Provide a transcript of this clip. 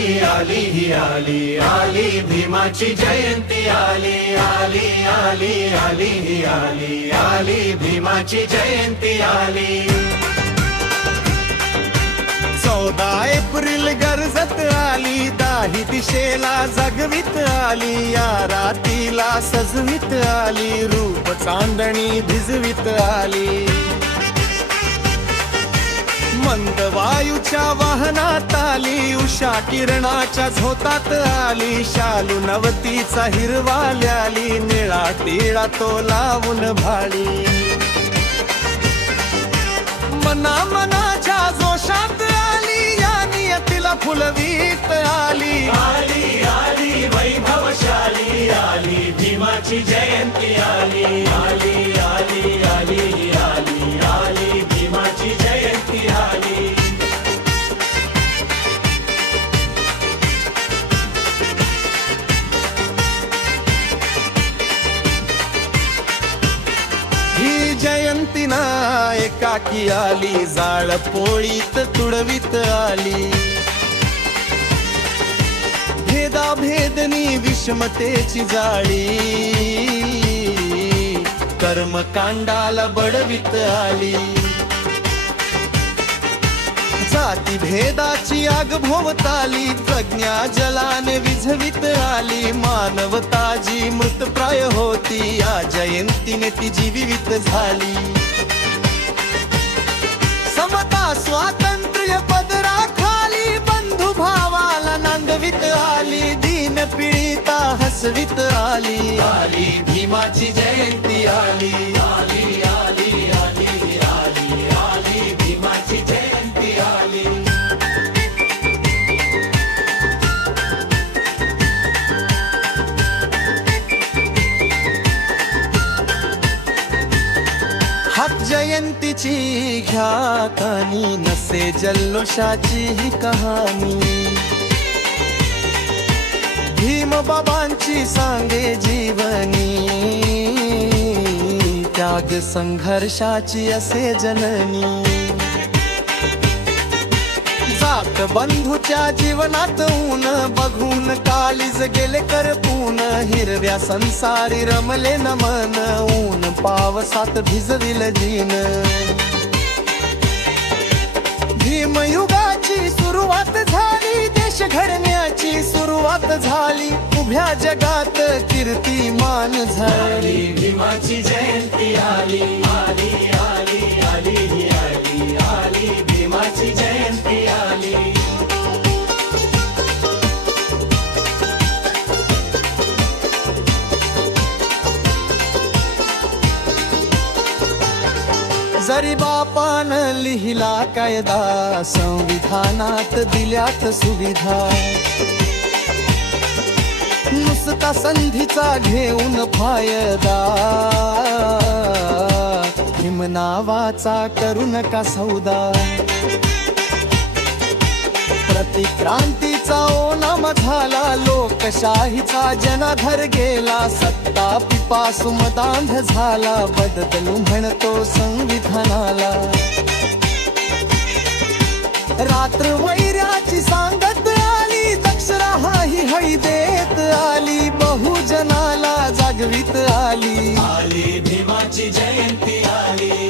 आली आली ही आली आली भीमाची जयंती आली आली आली आली ही आली आली भीमाची जयंती आली 14 एप्रिल गरजत आली, दाही दिशेला जगवित आली, या रातीला सजवित आली, रूप चांदणी भिजवित आली. मंद वायूच्या वाहनात आली, उषा किरणाच्या झोतात आली, शालू नवतीचा हिरवा ल्याली, निळा टिळा तो लावून भाळी. मना मनाच्या जोशात आली, या नियतीला फुलवीत आली. आली आली वैभवशाली आली भीमाची जयंती आली आली आली आली आली आली भीमाची जयंती आली. ही जयंती ना एकाकी आली, जाळ पोळीत तुडवीत आली. भेदा भेदनी विषमतेची जाळी, कर्मकांडाला बडवीत आली. जाती भेदाची आग भोवताली, प्रज्ञा जलाने विझवित आली, मानवता जी मृतप्राय होती, या जयंतीने ती जीवित झाली. समता स्वातंत्र्य पदराखाली, बंधु भावाला नांदवित आली, दीन पीडिता हसवित आली. आली भीमाची जयंती आली आली आली आली आली आली भीमाची जयंती आली. हात जयंतीची घ्या कानी, नसे जल्लोषाची ही कहाणी. भीम बाबांची सांगे जीवनी, त्याग संघर्षाची असे जननी. जात बंधूच्या जीवनात ऊन बघून कालीज गेले करपून, हिरव्या संसारी रमले न मन, ऊन पावसात भिजविल जीन. भीमयुगाची सुरुवात झाली, देश घडण्याची सुरुवात झाली, उभ्या जगात कीर्तिमान झाली. भीमाची जयंती आली आली आली आली आली आली भीमाची जयंती आली. जरी बापान लिहिला कायदा, संविधानात दिल्यात सुविधा, नुसता संधीचा घेऊन फायदा, भीम नावाचा करू नका सौदा. प्रतिक्रांतीचा ओनाम झाला, लोकशाहीचा जनाधर गेला, सत्ता पिपासू मदांध झाला, बदलू म्हणतो संविधानाला. रात्र वैराची सांगत आली, दक्ष रहा ही हळी देत आली, बहुजनाला जागवित आली. आली भीमाची जयंती आली